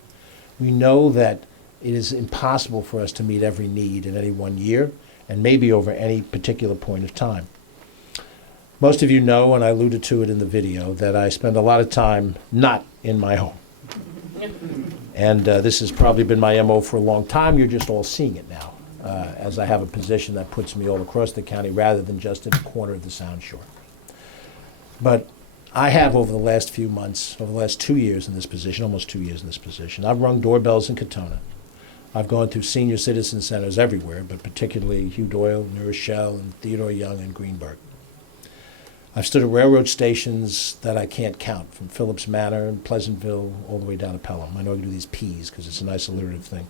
We know that it is impossible for us to meet every need in any one year and maybe over any particular point of time. Most of you know, and I alluded to it in the video, that I spend a lot of time not in my home. And this has probably been my MO for a long time. You're just all seeing it now, as I have a position that puts me all across the county rather than just in the corner of the Sound Shore. But I have, over the last few months, over the last 2 years in this position, almost 2 years in this position, I've rung doorbells in Katona. I've gone through senior citizen centers everywhere, but particularly Hugh Doyle, New Rochelle, and Theodore Young and Greenberg. I've stood at railroad stations that I can't count, from Phillips Manor and Pleasantville all the way down to Pelham. I know I do these P's because it's a nice alliterative thing.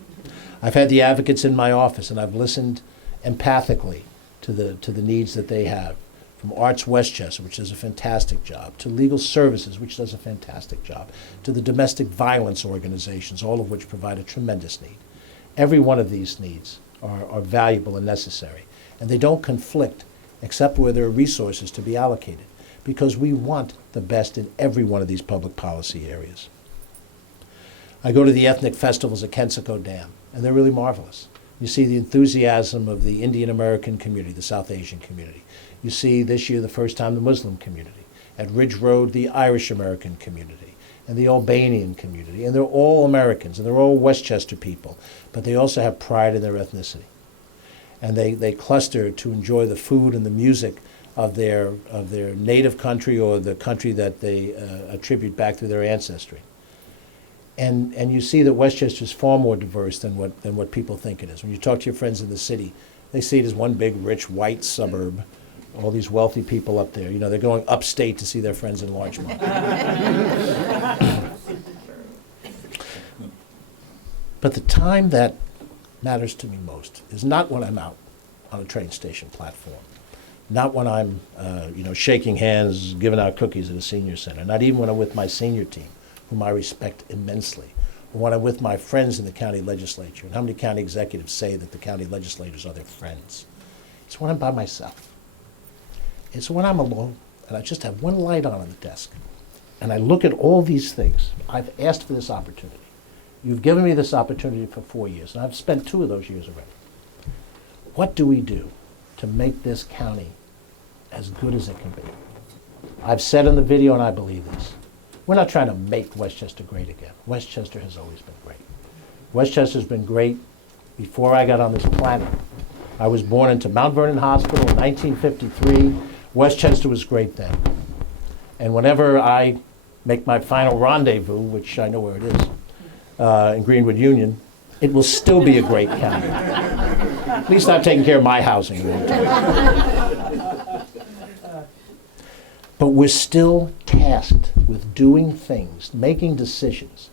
I've had the advocates in my office, and I've listened empathically to the needs that they have, from Arts Westchester, which does a fantastic job, to Legal Services, which does a fantastic job, to the domestic violence organizations, all of which provide a tremendous need. Every one of these needs are valuable and necessary, and they don't conflict except where there are resources to be allocated, because we want the best in every one of these public policy areas. I go to the ethnic festivals at Kensico Dam, and they're really marvelous. You see the enthusiasm of the Indian American community, the South Asian community. You see this year, the first time, the Muslim community. At Ridge Road, the Irish American community and the Albanian community. And they're all Americans, and they're all Westchester people, but they also have pride in their ethnicity. And they cluster to enjoy the food and the music of their native country or the country that they attribute back through their ancestry. And you see that Westchester is far more diverse than what people think it is. When you talk to your friends in the city, they see it as one big, rich, white suburb. All these wealthy people up there, they're going upstate to see their friends in Larchmont. But the time that matters to me most is not when I'm out on a train station platform, not when I'm shaking hands, giving out cookies at a senior center, not even when I'm with my senior team, whom I respect immensely, or when I'm with my friends in the county legislature. And how many county executives say that the county legislators are their friends? It's when I'm by myself. It's when I'm alone and I just have one light on the desk and I look at all these things. I've asked for this opportunity. You've given me this opportunity for 4 years, and I've spent 2 of those years already. What do we do to make this county as good as it can be? I've said in the video, and I believe this, we're not trying to make Westchester great again. Westchester has always been great. Westchester's been great before I got on this planet. I was born into Mount Vernon Hospital in 1953. Westchester was great then. And whenever I make my final rendezvous, which I know where it is, in Greenwood Union, it will still be a great county. At least I'm taking care of my housing. But we're still tasked with doing things, making decisions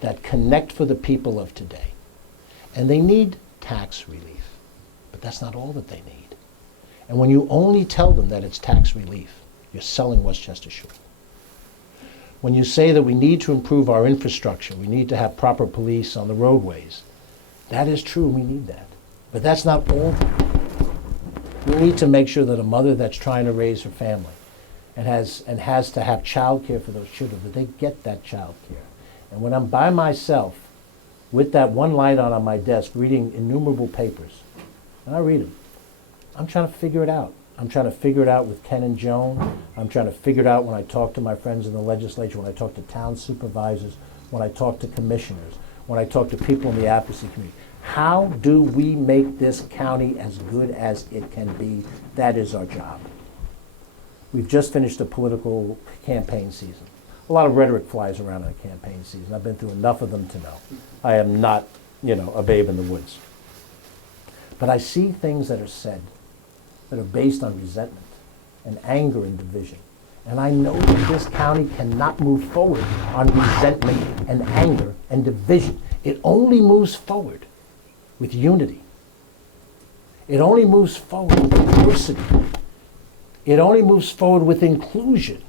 that connect for the people of today. And they need tax relief, but that's not all that they need. And when you only tell them that it's tax relief, you're selling Westchester short. When you say that we need to improve our infrastructure, we need to have proper police on the roadways, that is true, we need that. But that's not all. We need to make sure that a mother that's trying to raise her family and has to have child care for those children, that they get that child care. And when I'm by myself with that one light on my desk reading innumerable papers, and I read them, I'm trying to figure it out. I'm trying to figure it out with Ken and Joan. I'm trying to figure it out when I talk to my friends in the legislature, when I talk to town supervisors, when I talk to commissioners, when I talk to people in the advocacy community. How do we make this county as good as it can be? That is our job. We've just finished a political campaign season. A lot of rhetoric flies around in a campaign season. I've been through enough of them to know. I am not, a babe in the woods. But I see things that are said that are based on resentment and anger and division. And I know that this county cannot move forward on resentment and anger and division. It only moves forward with unity. It only moves forward with diversity. It only moves forward with inclusion.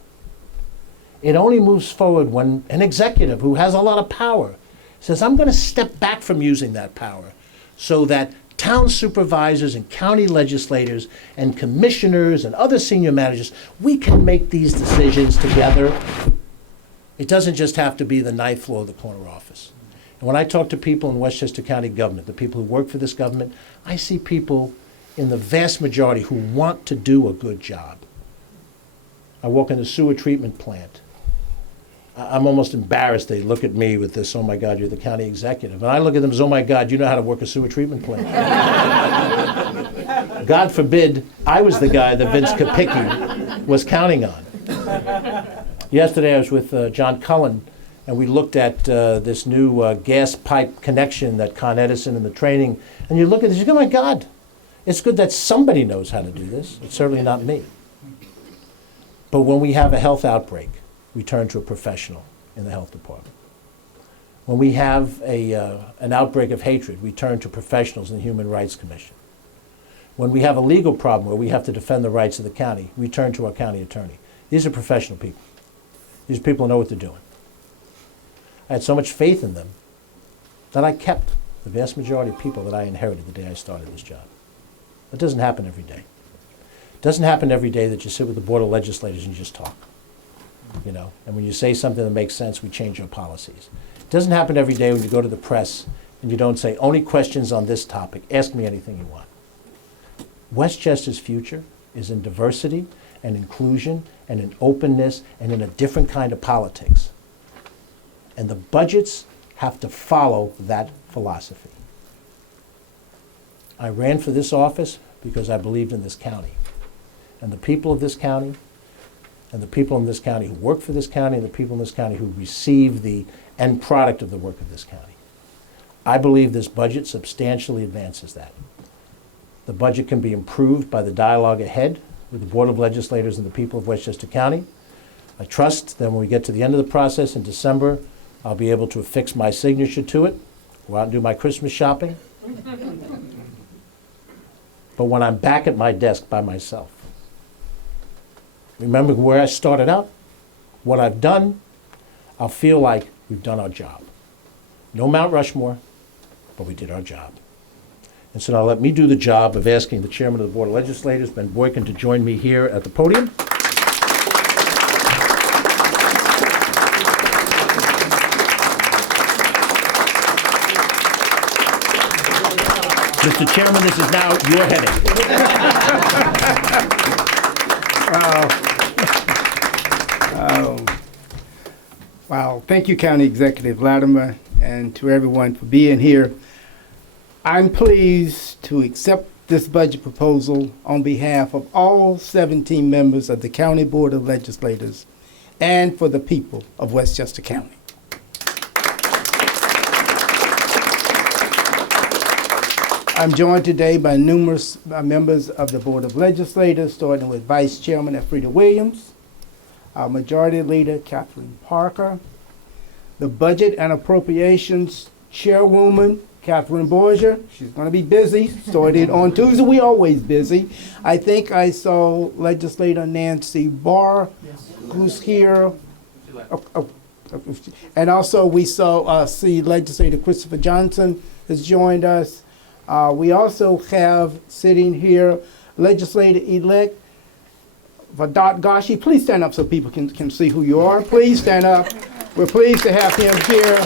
It only moves forward when an executive who has a lot of power says, I'm going to step back from using that power so that town supervisors and county legislators and commissioners and other senior managers, we can make these decisions together. It doesn't just have to be the ninth floor of the corner office. And when I talk to people in Westchester County government, the people who work for this government, I see people in the vast majority who want to do a good job. I walk in the sewer treatment plant. I'm almost embarrassed. They look at me with this, oh my God, you're the county executive. And I look at them as, oh my God, you know how to work a sewer treatment plant. God forbid I was the guy that Vince Kapicki was counting on. Yesterday I was with John Cullen, and we looked at this new gas pipe connection that Con Edison and the training, and you look at this, you go, oh my God, it's good that somebody knows how to do this. It's certainly not me. But when we have a health outbreak, we turn to a professional in the health department. When we have an outbreak of hatred, we turn to professionals in the Human Rights Commission. When we have a legal problem where we have to defend the rights of the county, we turn to our county attorney. These are professional people. These people know what they're doing. I had so much faith in them that I kept the vast majority of people that I inherited the day I started this job. That doesn't happen every day. It doesn't happen every day that you sit with the Board of Legislators and you just talk. You know, and when you say something that makes sense, we change our policies. It doesn't happen every day when you go to the press and you don't say, only questions on this topic, ask me anything you want. Westchester's future is in diversity and inclusion and in openness and in a different kind of politics. And the budgets have to follow that philosophy. I ran for this office because I believed in this county. And the people of this county, and the people in this county who work for this county, and the people in this county who receive the end product of the work of this county. I believe this budget substantially advances that. The budget can be improved by the dialogue ahead with the Board of Legislators and the people of Westchester County. I trust that when we get to the end of the process in December, I'll be able to affix my signature to it, go out and do my Christmas shopping. But when I'm back at my desk by myself, remember where I started out, what I've done, I'll feel like we've done our job. No Mount Rushmore, but we did our job. And so now let me do the job of asking the Chairman of the Board of Legislators, Ben Boykin, to join me here at the podium. Mr. Chairman, this is now your heading. Wow, thank you, County Executive Latimer, and to everyone for being here. I'm pleased to accept this budget proposal on behalf of all 17 members of the County Board of Legislators and for the people of Westchester County. I'm joined today by numerous members of the Board of Legislators, starting with Vice Chairman Afrida Williams, our Majority Leader, Catherine Parker, the Budget and Appropriations Chairwoman, Catherine Borgia. She's going to be busy. Started on Tuesday. We always busy. I think I saw Legislator Nancy Barr, who's here. And also we see Legislator Christopher Johnson has joined us. We also have sitting here Legislator-elect Vadat Gashi. Please stand up so people can see who you are. Please stand up. We're pleased to have him here.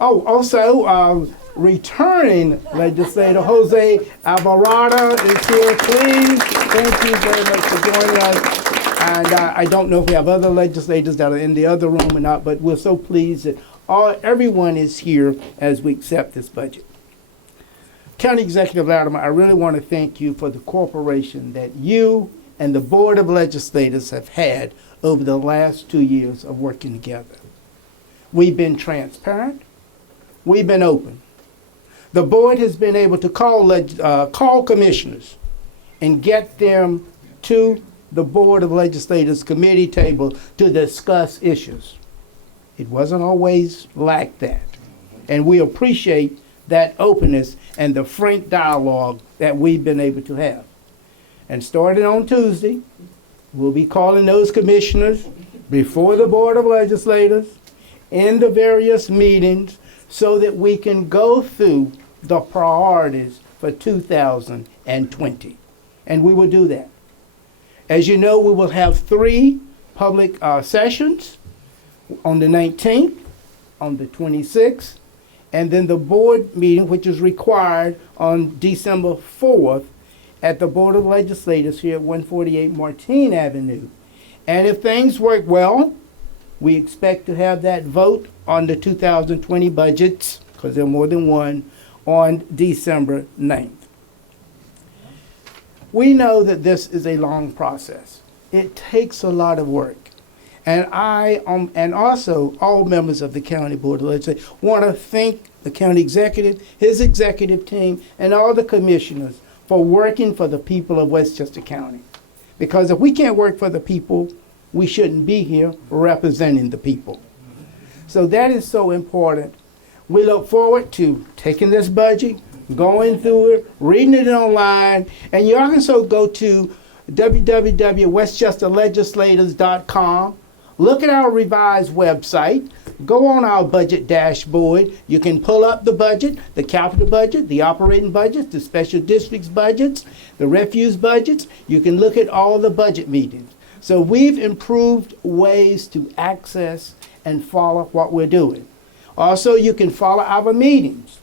Also, returning Legislator Jose Alvarado is here. Please, thank you very much for joining us. And I don't know if we have other legislators that are in the other room or not, but we're so pleased that everyone is here as we accept this budget. County Executive Latimer, I really want to thank you for the cooperation that you and the Board of Legislators have had over the last 2 years of working together. We've been transparent. We've been open. The board has been able to call commissioners and get them to the Board of Legislators committee table to discuss issues. It wasn't always like that. And we appreciate that openness and the frank dialogue that we've been able to have. And starting on Tuesday, we'll be calling those commissioners before the Board of Legislators in the various meetings so that we can go through the priorities for 2020. And we will do that. As you know, we will have 3 public sessions on the 19th, on the 26th, and then the board meeting, which is required on December 4th at the Board of Legislators here at 148 Martin Avenue. And if things work well, we expect to have that vote on the 2020 budgets, because there are more than one, on December 9th. We know that this is a long process. It takes a lot of work. And I, and also all members of the County Board of Legislators, want to thank the county executive, his executive team, and all the commissioners for working for the people of Westchester County. Because if we can't work for the people, we shouldn't be here representing the people. So that is so important. We look forward to taking this budget, going through it, reading it online, and you can also go to www.westchesterlegislators.com. Look at our revised website. Go on our budget dashboard. You can pull up the budget, the capital budget, the operating budget, the special districts budgets, the refuse budgets. You can look at all the budget meetings. So we've improved ways to access and follow what we're doing. Also, you can follow our meetings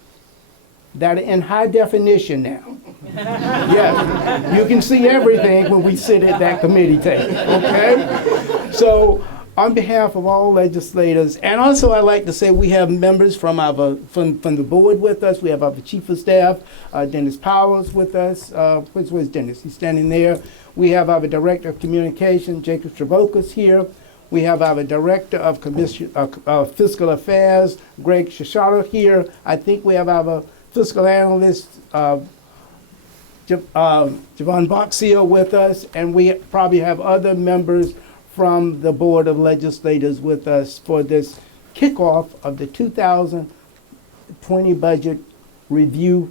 that are in high definition now. Yes, you can see everything when we sit at that committee table, okay? So on behalf of all legislators, and also I'd like to say we have members from the board with us. We have our chief of staff, Dennis Powers, with us. Where's Dennis? He's standing there. We have our director of communication, Jacob Travokas, here. We have our director of fiscal affairs, Greg Shishara, here. I think we have our fiscal analyst, Javon Boxia, with us, and we probably have other members from the Board of Legislators with us for this kickoff of the 2020 budget review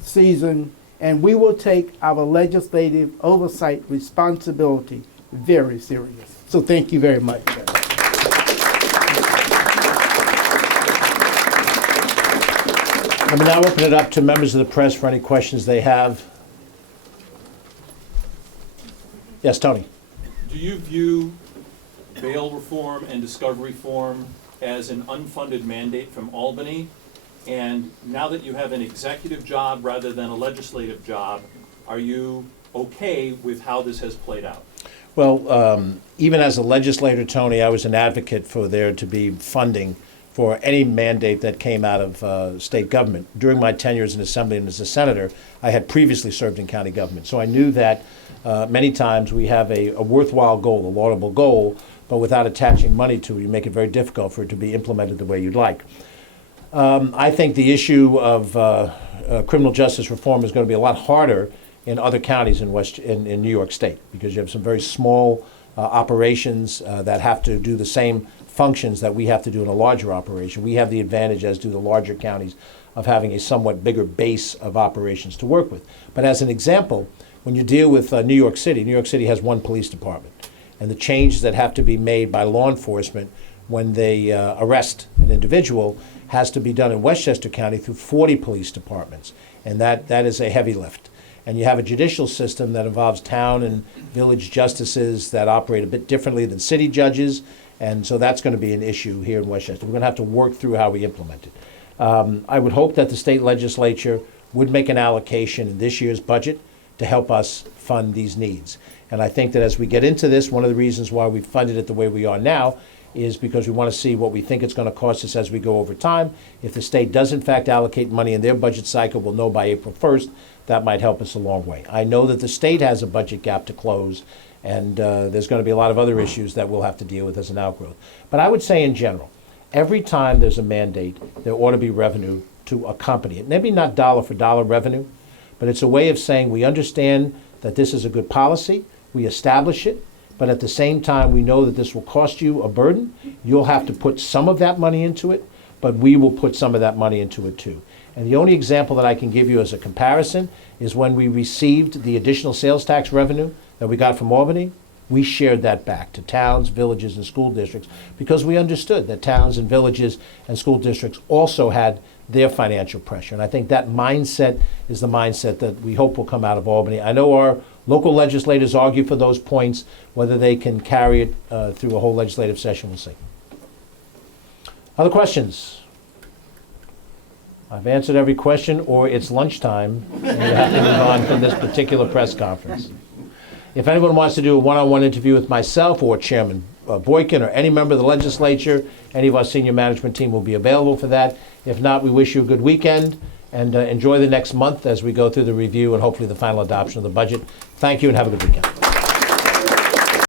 season, and we will take our legislative oversight responsibility very serious. So thank you very much. I will now open it up to members of the press for any questions they have. Yes, Tony. Do you view bail reform and discovery reform as an unfunded mandate from Albany? And now that you have an executive job rather than a legislative job, are you okay with how this has played out? Well, even as a legislator, Tony, I was an advocate for there to be funding for any mandate that came out of state government. During my tenure as an assembly and as a senator, I had previously served in county government. So I knew that many times we have a worthwhile goal, a laudable goal, but without attaching money to it, you make it very difficult for it to be implemented the way you'd like. I think the issue of criminal justice reform is going to be a lot harder in other counties in New York State, because you have some very small operations that have to do the same functions that we have to do in a larger operation. We have the advantage, as do the larger counties, of having a somewhat bigger base of operations to work with. But as an example, when you deal with New York City has one police department. And the changes that have to be made by law enforcement when they arrest an individual has to be done in Westchester County through 40 police departments. And that is a heavy lift. And you have a judicial system that involves town and village justices that operate a bit differently than city judges. And so that's going to be an issue here in Westchester. We're going to have to work through how we implement it. I would hope that the state legislature would make an allocation in this year's budget to help us fund these needs. And I think that as we get into this, one of the reasons why we funded it the way we are now is because we want to see what we think it's going to cost us as we go over time. If the state does in fact allocate money in their budget cycle, we'll know by April 1st. That might help us a long way. I know that the state has a budget gap to close, and there's going to be a lot of other issues that we'll have to deal with as an outgrowth. But I would say in general, every time there's a mandate, there ought to be revenue to accompany it. Maybe not dollar for dollar revenue, but it's a way of saying we understand that this is a good policy. We establish it, but at the same time, we know that this will cost you a burden. You'll have to put some of that money into it, but we will put some of that money into it too. And the only example that I can give you as a comparison is when we received the additional sales tax revenue that we got from Albany, we shared that back to towns, villages, and school districts because we understood that towns and villages and school districts also had their financial pressure. And I think that mindset is the mindset that we hope will come out of Albany. I know our local legislators argue for those points. Whether they can carry it through a whole legislative session, we'll see. Other questions? I've answered every question, or it's lunchtime, and you have to move on from this particular press conference. If anyone wants to do a one-on-one interview with myself or Chairman Boykin or any member of the legislature, any of our senior management team will be available for that. If not, we wish you a good weekend and enjoy the next month as we go through the review and hopefully the final adoption of the budget. Thank you and have a good weekend.